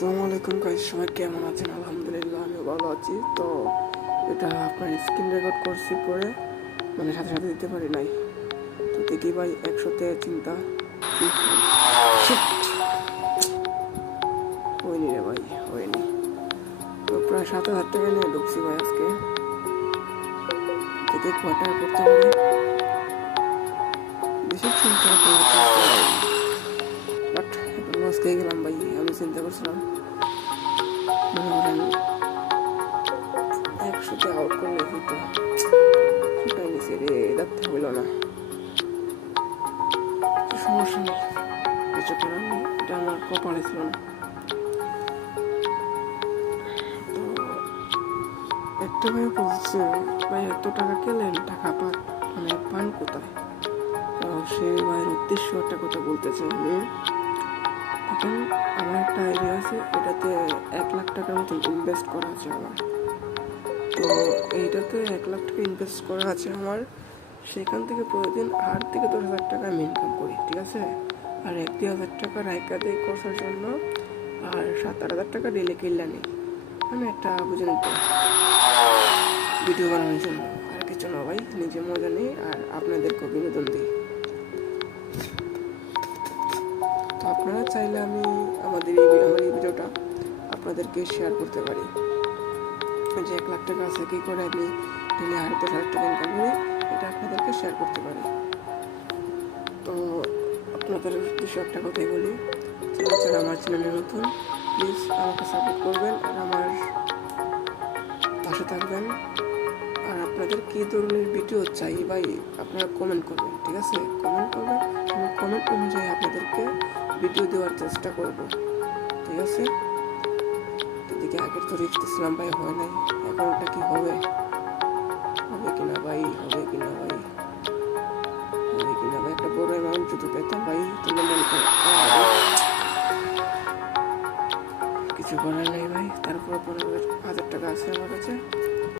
আসসালামু আলাইকুম গাইস সবাই কেমন আছেন? আলহামদুলিল্লাহ আমি ভালো আছি। তো এটা আপনার স্ক্রিন রেকর্ড করছি পরে মানে সাথে সাথে দিতে পারি নাই। তো দেখি ভাই একশোতে চিন্তা! হয়নি রে ভাই, হয়নি। তো প্রায় সাত হাজার টাকা নিয়ে ঢুকছি ভাই আজকে। দেখি কটা করতে পারি। বেশি চিন্তা এখন আজকে গেলাম ভাই আমি চিন্তা করছিলাম মনে আউট করলে হইল না সমস্যা নেই কিছু করার নেই এটা আমার কপালে ছিল না একটা ভাই বলছে ভাই এত টাকা কেলেন টাকা পান মানে পান কোথায় সে ভাইয়ের উদ্দেশ্য একটা কথা বলতেছে আমি এখন আমার একটা আইডিয়া আছে, এটাতে এক লাখ টাকার মতন ইনভেস্ট করা আছে আমার। তো এইটাতে এক লাখ টাকা ইনভেস্ট করা আছে আমার। সেখান থেকে প্রতিদিন আট থেকে দশ হাজার টাকা আমি ইনকাম করি, ঠিক আছে? আর এক দুই হাজার টাকা রায়কা দিয়ে খরচার জন্য, আর সাত আট হাজার টাকা ডেলি কিল্লা নেই মানে একটা বুঝে নিতে ভিডিও বানানোর জন্য। আর কিছু না ভাই, নিজে মজা নেই, আর আপনাদেরকে বিনোদন দিই। তো আপনারা চাইলে আমি আমাদের এই আমার এই ভিডিওটা আপনাদেরকে শেয়ার করতে পারি। যে এক লাখ টাকা আছে, কী করে আমি ডেলি আড়াই দশ টাকা ইনকাম করি, এটা আপনাদেরকে শেয়ার করতে পারি। তো আপনাদের উদ্দেশ্যে একটা কথাই বলি, যারা আমার চ্যানেলে নতুন প্লিজ আমাকে সাপোর্ট করবেন আর আমার পাশে থাকবেন। আর আপনাদের কী ধরনের ভিডিও চাই ভাই, আপনারা কমেন্ট করবেন, ঠিক আছে? কমেন্ট করবেন আমি কমেন্ট অনুযায়ী আপনাদেরকে ভিডিও দেওয়ার চেষ্টা করব। ঠিক আছে? এদিকে আগের তো রেখেছিলাম ভাই, হয় নাই। এখন ওটা কি হবে? হবে কিনা ভাই? হবে কিনা ভাই? হবে কিনা ভাই? একটা বড় অ্যামাউন্ট যদি পেতাম ভাই, তাহলে মনে করে কিছু করার নেই ভাই। তারপর পনেরো হাজার টাকা আছে আমার কাছে।